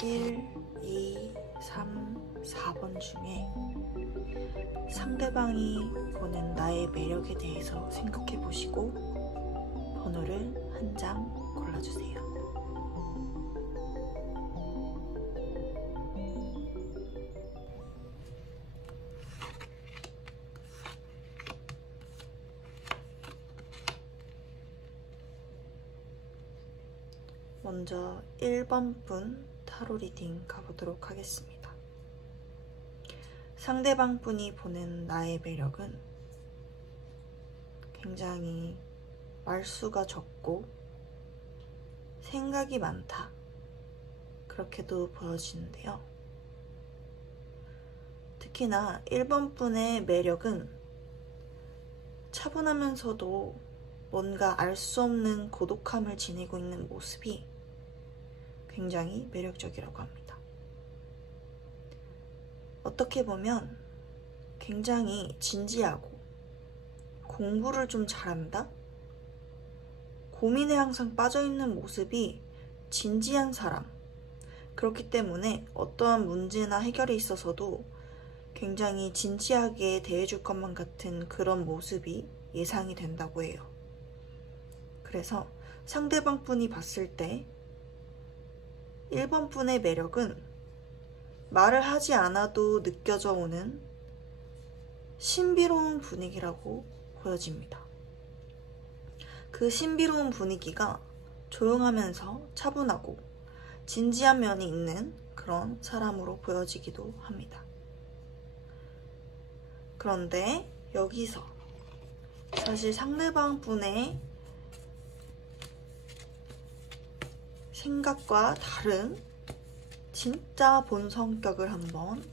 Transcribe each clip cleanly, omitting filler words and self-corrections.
1, 2, 3, 4번 중에 상대방이 보는 나의 매력에 대해서 생각해 보시고 번호를 한 장 골라주세요. 먼저 1번 분 타로 리딩 가보도록 하겠습니다. 상대방 분이 보는 나의 매력은 굉장히 말수가 적고 생각이 많다, 그렇게도 보여지는데요. 특히나 1번 분의 매력은 차분하면서도 뭔가 알 수 없는 고독함을 지니고 있는 모습이 굉장히 매력적이라고 합니다. 어떻게 보면 굉장히 진지하고 공부를 좀 잘한다? 고민에 항상 빠져있는 모습이 진지한 사람, 그렇기 때문에 어떠한 문제나 해결에 있어서도 굉장히 진지하게 대해줄 것만 같은 그런 모습이 예상이 된다고 해요. 그래서 상대방 분이 봤을 때 1번 분의 매력은 말을 하지 않아도 느껴져 오는 신비로운 분위기라고 보여집니다. 그 신비로운 분위기가 조용하면서 차분하고 진지한 면이 있는 그런 사람으로 보여지기도 합니다. 그런데 여기서 사실 상대방 분의 생각과 다른 진짜 본 성격을 한번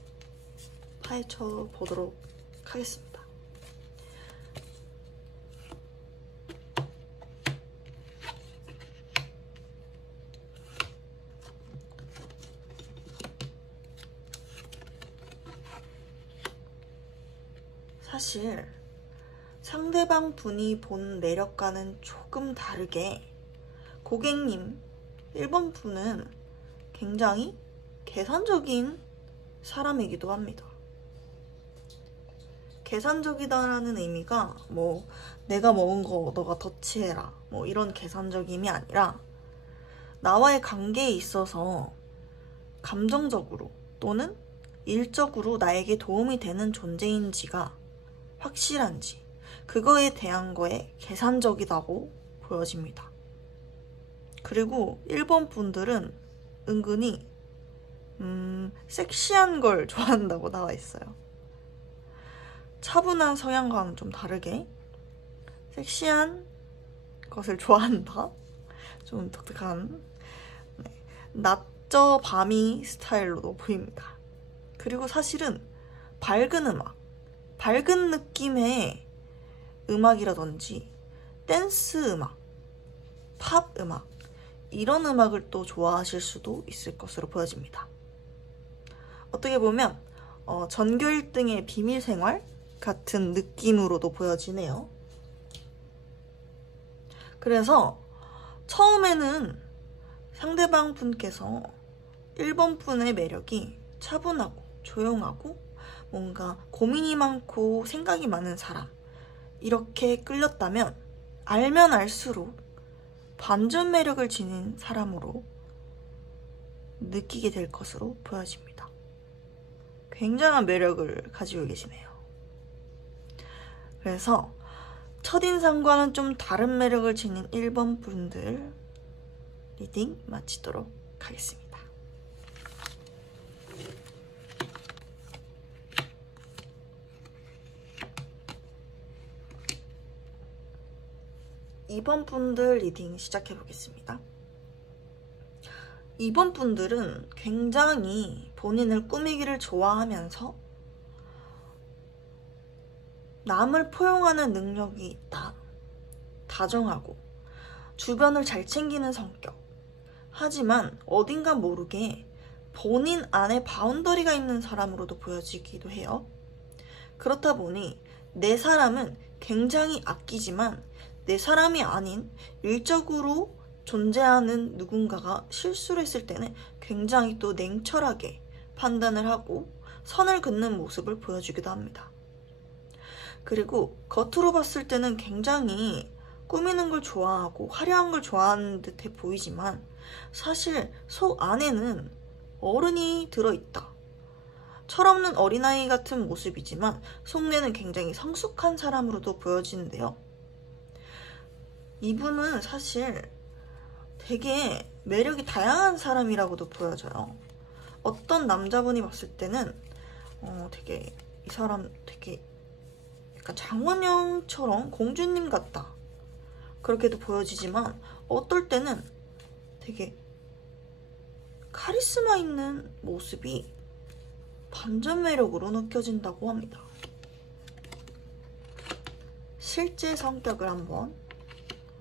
파헤쳐 보도록 하겠습니다. 사실 상대방 분이 본 매력과는 조금 다르게 고객님 1번 분은 굉장히 계산적인 사람이기도 합니다. 계산적이다라는 의미가 내가 먹은 거 너가 더치해라 이런 계산적임이 아니라 나와의 관계에 있어서 감정적으로 또는 일적으로 나에게 도움이 되는 존재인지가 확실한지 그거에 대한 거에 계산적이다고 보여집니다. 그리고 1번 분들은 은근히 섹시한 걸 좋아한다고 나와 있어요. 차분한 성향과는 좀 다르게 섹시한 것을 좋아한다? 좀 독특한 낮저 밤이 스타일로도 보입니다. 그리고 사실은 밝은 음악, 밝은 느낌의 음악이라든지 댄스 음악, 팝 음악 이런 음악을 또 좋아하실 수도 있을 것으로 보여집니다. 어떻게 보면 전교 1등의 비밀생활 같은 느낌으로도 보여지네요. 그래서 처음에는 상대방 분께서 1번 분의 매력이 차분하고 조용하고 뭔가 고민이 많고 생각이 많은 사람, 이렇게 끌렸다면 알면 알수록 반전 매력을 지닌 사람으로 느끼게 될 것으로 보여집니다. 굉장한 매력을 가지고 계시네요. 그래서 첫인상과는 좀 다른 매력을 지닌 1번 분들 리딩 마치도록 하겠습니다. 2번 분들 리딩 시작해 보겠습니다. 2번 분들은 굉장히 본인을 꾸미기를 좋아하면서 남을 포용하는 능력이 있다. 다정하고 주변을 잘 챙기는 성격. 하지만 어딘가 모르게 본인 안에 바운더리가 있는 사람으로도 보여지기도 해요. 그렇다 보니 내 사람은 굉장히 아끼지만 내 사람이 아닌 일적으로 존재하는 누군가가 실수를 했을 때는 굉장히 또 냉철하게 판단을 하고 선을 긋는 모습을 보여주기도 합니다. 그리고 겉으로 봤을 때는 굉장히 꾸미는 걸 좋아하고 화려한 걸 좋아하는 듯해 보이지만 사실 속 안에는 어른이 들어있다. 철없는 어린아이 같은 모습이지만 속내는 굉장히 성숙한 사람으로도 보여지는데요. 이분은 사실 되게 매력이 다양한 사람이라고도 보여져요. 어떤 남자분이 봤을 때는 되게 이 사람 되게 약간 장원영처럼 공주님 같다. 그렇게도 보여지지만 어떨 때는 되게 카리스마 있는 모습이 반전 매력으로 느껴진다고 합니다. 실제 성격을 한번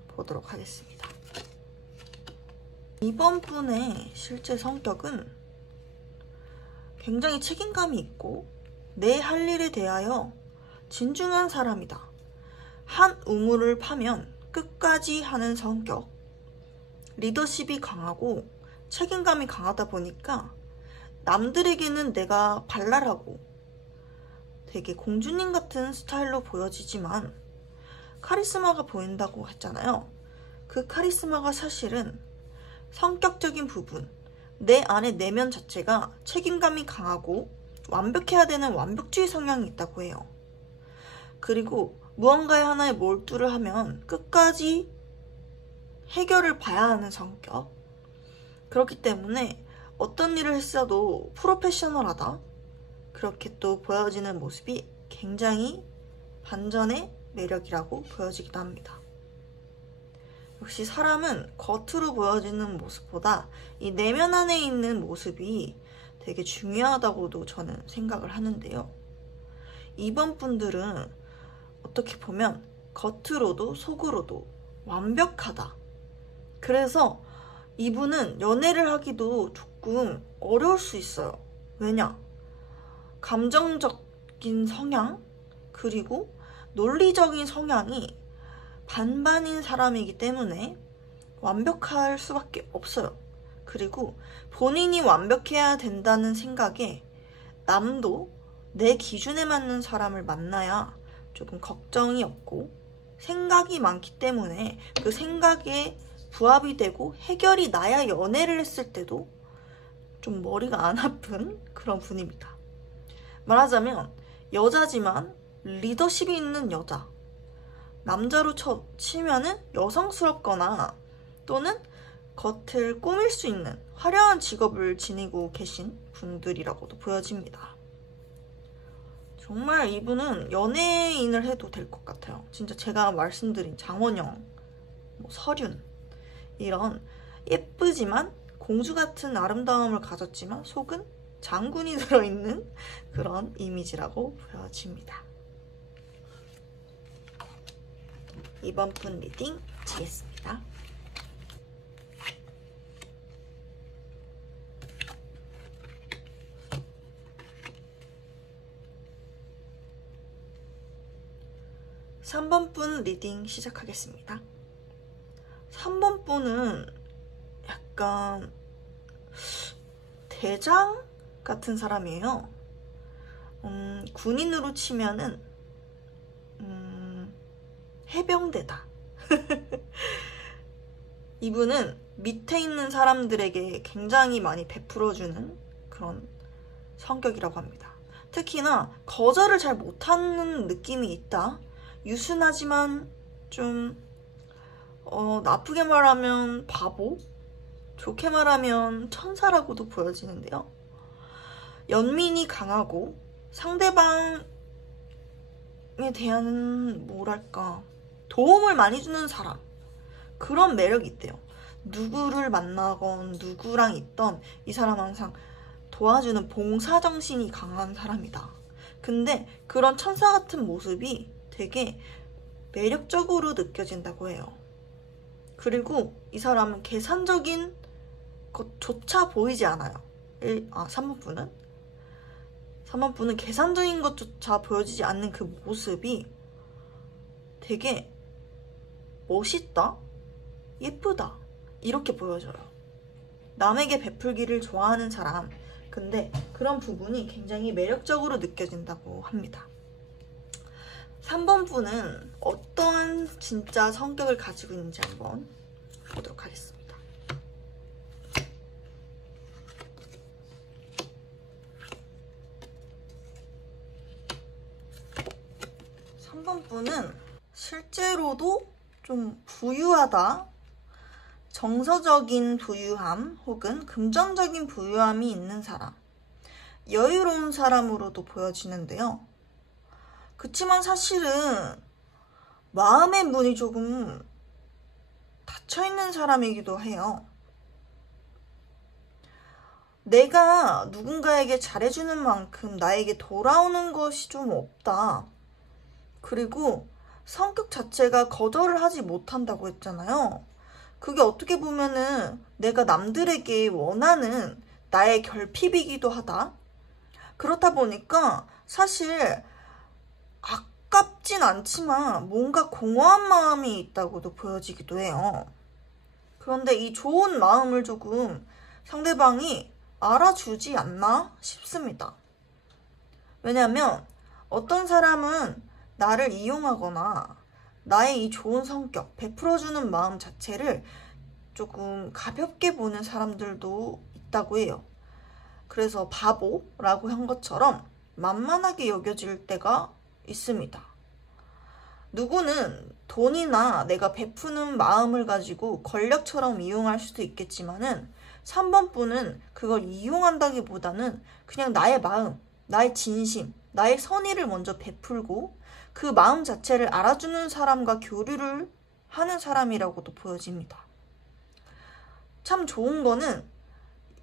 보도록 하겠습니다. 이번 분의 실제 성격은 굉장히 책임감이 있고 내 할 일에 대하여 진중한 사람이다. 한 우물을 파면 끝까지 하는 성격, 리더십이 강하고 책임감이 강하다 보니까 남들에게는 내가 발랄하고 되게 공주님 같은 스타일로 보여지지만 카리스마가 보인다고 했잖아요. 그 카리스마가 사실은 성격적인 부분, 내 안의 내면 자체가 책임감이 강하고 완벽해야 되는 완벽주의 성향이 있다고 해요. 그리고 무언가에 하나에 몰두를 하면 끝까지 해결을 봐야 하는 성격. 그렇기 때문에 어떤 일을 했어도 프로페셔널하다. 그렇게 또 보여지는 모습이 굉장히 반전의 매력이라고 보여지기도 합니다. 역시 사람은 겉으로 보여지는 모습보다 이 내면 안에 있는 모습이 되게 중요하다고도 저는 생각을 하는데요. 이번 분들은 어떻게 보면 겉으로도 속으로도 완벽하다. 그래서 이분은 연애를 하기도 조금 어려울 수 있어요. 왜냐? 감정적인 성향 그리고 논리적인 성향이 반반인 사람이기 때문에 완벽할 수밖에 없어요. 그리고 본인이 완벽해야 된다는 생각에 남도 내 기준에 맞는 사람을 만나야 조금 걱정이 없고 생각이 많기 때문에 그 생각에 부합이 되고 해결이 나야 연애를 했을 때도 좀 머리가 안 아픈 그런 분입니다. 말하자면 여자지만 리더십이 있는 여자. 남자로 치면은 여성스럽거나 또는 겉을 꾸밀 수 있는 화려한 직업을 지니고 계신 분들이라고도 보여집니다. 정말 이분은 연예인을 해도 될 것 같아요. 진짜 제가 말씀드린 장원영, 설윤 이런 예쁘지만 공주 같은 아름다움을 가졌지만 속은 장군이 들어있는 그런 이미지라고 보여집니다. 이번 분 리딩 마치겠습니다. (3번) 분 리딩 시작하겠습니다. 3번 분은 약간 대장 같은 사람이에요. 군인으로 치면은 해병대다. 이분은 밑에 있는 사람들에게 굉장히 많이 베풀어주는 그런 성격이라고 합니다. 특히나 거절을 잘 못하는 느낌이 있다. 유순하지만 좀 나쁘게 말하면 바보? 좋게 말하면 천사라고도 보여지는데요. 연민이 강하고 상대방에 대한 뭐랄까 도움을 많이 주는 사람, 그런 매력이 있대요. 누구를 만나건 누구랑 있던 이 사람 항상 도와주는 봉사정신이 강한 사람이다. 근데 그런 천사 같은 모습이 되게 매력적으로 느껴진다고 해요. 그리고 이 사람은 계산적인 것조차 보이지 않아요. 3번 분은? 3번 분은 계산적인 것조차 보여지지 않는 그 모습이 되게 멋있다? 예쁘다? 이렇게 보여져요. 남에게 베풀기를 좋아하는 사람. 근데 그런 부분이 굉장히 매력적으로 느껴진다고 합니다. 3번 분은 어떤 진짜 성격을 가지고 있는지 한번 보도록 하겠습니다. 3번 분은 실제로도 좀 부유하다, 정서적인 부유함 혹은 금전적인 부유함이 있는 사람, 여유로운 사람으로도 보여지는데요. 그치만 사실은 마음의 문이 조금 닫혀있는 사람이기도 해요. 내가 누군가에게 잘해주는 만큼 나에게 돌아오는 것이 좀 없다. 그리고 성격 자체가 거절을 하지 못한다고 했잖아요. 그게 어떻게 보면은 내가 남들에게 원하는 나의 결핍이기도 하다. 그렇다 보니까 사실 아깝진 않지만 뭔가 공허한 마음이 있다고도 보여지기도 해요. 그런데 이 좋은 마음을 조금 상대방이 알아주지 않나 싶습니다. 왜냐면 어떤 사람은 나를 이용하거나 나의 이 좋은 성격, 베풀어주는 마음 자체를 조금 가볍게 보는 사람들도 있다고 해요. 그래서 바보라고 한 것처럼 만만하게 여겨질 때가 있습니다. 누구는 돈이나 내가 베푸는 마음을 가지고 권력처럼 이용할 수도 있겠지만은 3번 분은 그걸 이용한다기보다는 그냥 나의 마음, 나의 진심, 나의 선의를 먼저 베풀고 그 마음 자체를 알아주는 사람과 교류를 하는 사람이라고도 보여집니다. 참 좋은 거는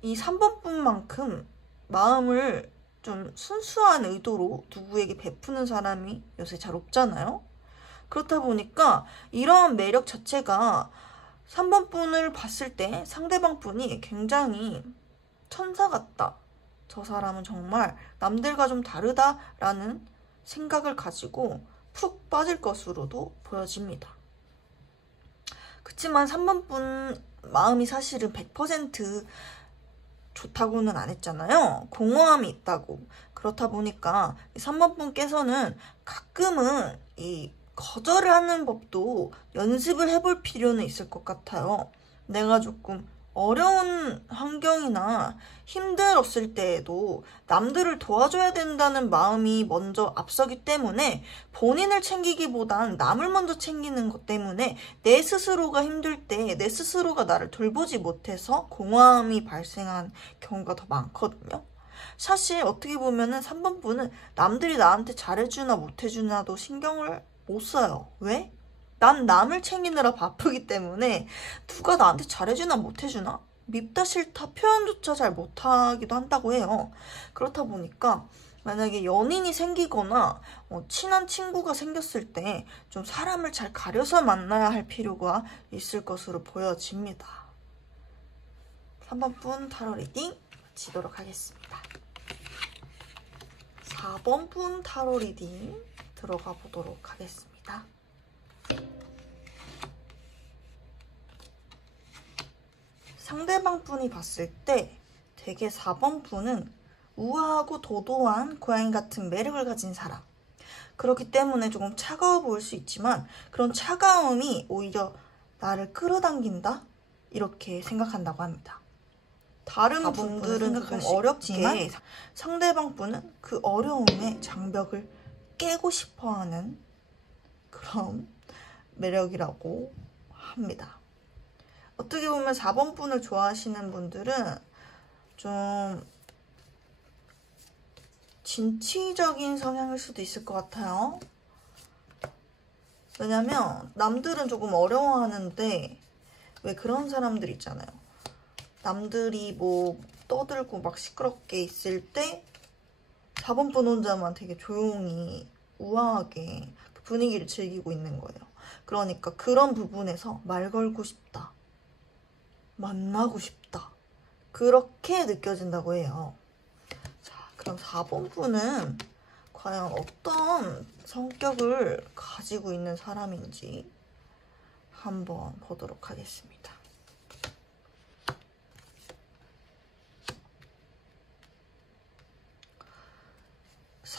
이 3번 분만큼 마음을 좀 순수한 의도로 누구에게 베푸는 사람이 요새 잘 없잖아요. 그렇다 보니까 이러한 매력 자체가 3번 분을 봤을 때 상대방 분이 굉장히 천사 같다. 저 사람은 정말 남들과 좀 다르다라는 생각을 가지고 푹 빠질 것으로도 보여집니다. 그치만 3번 분 마음이 사실은 100% 좋다고는 안 했잖아요. 공허함이 있다고. 그렇다 보니까 3번 분께서는 가끔은 이 거절을 하는 법도 연습을 해볼 필요는 있을 것 같아요. 내가 조금 어려운 환경이나 힘들었을 때에도 남들을 도와줘야 된다는 마음이 먼저 앞서기 때문에 본인을 챙기기보단 남을 먼저 챙기는 것 때문에 내 스스로가 힘들 때 내 스스로가 나를 돌보지 못해서 공허함이 발생한 경우가 더 많거든요. 사실 어떻게 보면은 3번 분은 남들이 나한테 잘해주나 못해주나도 신경을 못 써요. 왜? 난 남을 챙기느라 바쁘기 때문에 누가 나한테 잘해주나 못해주나 밉다 싫다 표현조차 잘 못하기도 한다고 해요. 그렇다 보니까 만약에 연인이 생기거나 친한 친구가 생겼을 때 좀 사람을 잘 가려서 만나야 할 필요가 있을 것으로 보여집니다. 3번 분 타로 리딩 마치도록 하겠습니다. 4번 분 타로 리딩 들어가 보도록 하겠습니다. 상대방 분이 봤을 때 되게 4번 분은 우아하고 도도한 고양이 같은 매력을 가진 사람. 그렇기 때문에 조금 차가워 보일 수 있지만 그런 차가움이 오히려 나를 끌어당긴다? 이렇게 생각한다고 합니다. 다른 분들은 조금 어렵지만 상대방 분은 그 어려움의 장벽을 깨고 싶어하는 그런 매력이라고 합니다. 어떻게 보면 4번 분을 좋아하시는 분들은 좀 진취적인 성향일 수도 있을 것 같아요. 왜냐면 남들은 조금 어려워하는데 왜 그런 사람들 있잖아요. 남들이 뭐 떠들고 막 시끄럽게 있을 때 4번 분 혼자만 되게 조용히 우아하게 분위기를 즐기고 있는 거예요. 그러니까 그런 부분에서 말 걸고 싶다. 만나고 싶다. 그렇게 느껴진다고 해요. 자, 그럼 4번 분은 과연 어떤 성격을 가지고 있는 사람인지 한번 보도록 하겠습니다.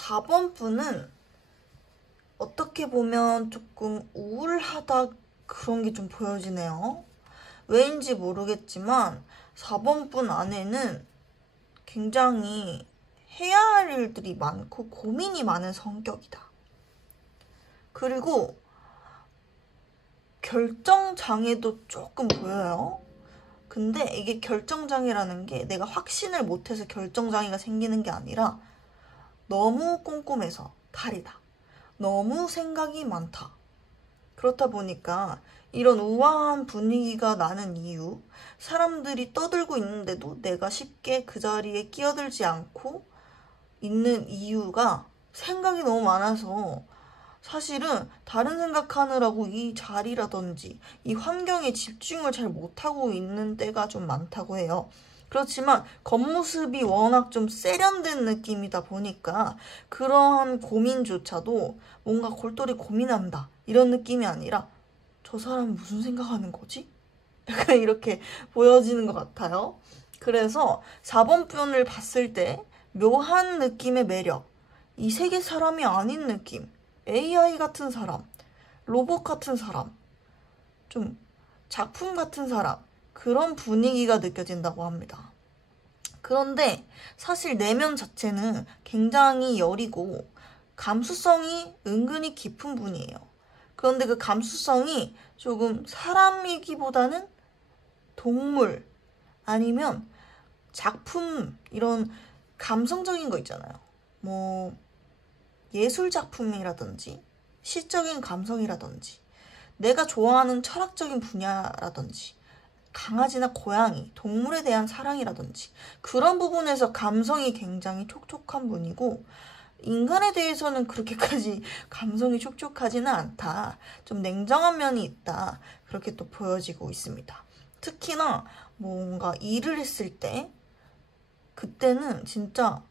4번 분은 어떻게 보면 조금 우울하다 그런 게 좀 보여지네요. 왜인지 모르겠지만 4번 분 안에는 굉장히 해야 할 일들이 많고 고민이 많은 성격이다. 그리고 결정장애도 조금 보여요. 근데 이게 결정장애라는 게 내가 확신을 못해서 결정장애가 생기는 게 아니라 너무 꼼꼼해서 탈이다. 너무 생각이 많다. 그렇다 보니까 이런 우아한 분위기가 나는 이유, 사람들이 떠들고 있는데도 내가 쉽게 그 자리에 끼어들지 않고 있는 이유가 생각이 너무 많아서 사실은 다른 생각하느라고 이 자리라든지 이 환경에 집중을 잘 못하고 있는 때가 좀 많다고 해요. 그렇지만 겉모습이 워낙 좀 세련된 느낌이다 보니까 그러한 고민조차도 뭔가 골똘히 고민한다 이런 느낌이 아니라 저 사람은 무슨 생각하는 거지? 약간 이렇게 보여지는 것 같아요. 그래서 4번 편을 봤을 때 묘한 느낌의 매력, 이 세계 사람이 아닌 느낌, AI 같은 사람, 로봇 같은 사람, 좀 작품 같은 사람, 그런 분위기가 느껴진다고 합니다. 그런데 사실 내면 자체는 굉장히 여리고 감수성이 은근히 깊은 분이에요. 그런데 그 감수성이 조금 사람이기보다는 동물 아니면 작품 이런 감성적인 거 있잖아요. 뭐 예술 작품이라든지 시적인 감성이라든지 내가 좋아하는 철학적인 분야라든지 강아지나 고양이, 동물에 대한 사랑이라든지 그런 부분에서 감성이 굉장히 촉촉한 분이고 인간에 대해서는 그렇게까지 감성이 촉촉하지는 않다. 좀 냉정한 면이 있다. 그렇게 또 보여지고 있습니다. 특히나 뭔가 일을 했을 때 그때는 진짜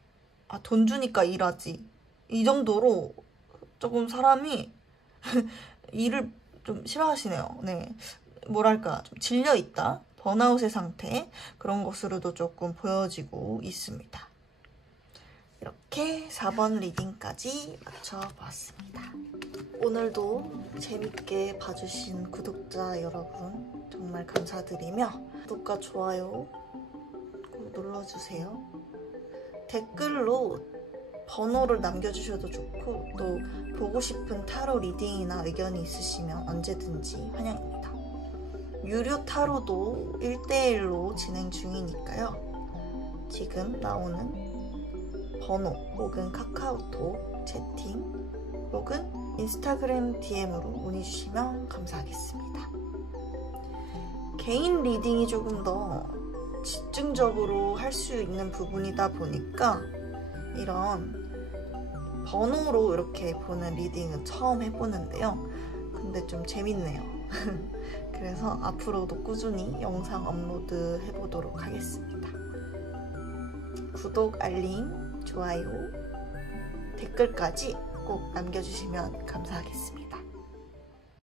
돈 주니까 일하지. 이 정도로 조금 사람이 일을 좀 싫어하시네요. 네. 뭐랄까 좀 질려있다. 번아웃의 상태 그런 것으로도 조금 보여지고 있습니다. 이렇게 4번 리딩까지 맞춰봤습니다. 오늘도 재밌게 봐주신 구독자 여러분 정말 감사드리며 구독과 좋아요 꼭 눌러주세요. 댓글로 번호를 남겨주셔도 좋고 또 보고 싶은 타로 리딩이나 의견이 있으시면 언제든지 환영입니다. 유료 타로도 1대1로 진행 중이니까요. 지금 나오는 번호 혹은 카카오톡 채팅 혹은 인스타그램 DM으로 문의 주시면 감사하겠습니다. 개인 리딩이 조금 더 집중적으로 할 수 있는 부분이다 보니까 이런 번호로 이렇게 보는 리딩은 처음 해보는데요. 근데 좀 재밌네요. 그래서 앞으로도 꾸준히 영상 업로드 해보도록 하겠습니다. 구독, 알림, 좋아요, 댓글까지 꼭 남겨주시면 감사하겠습니다.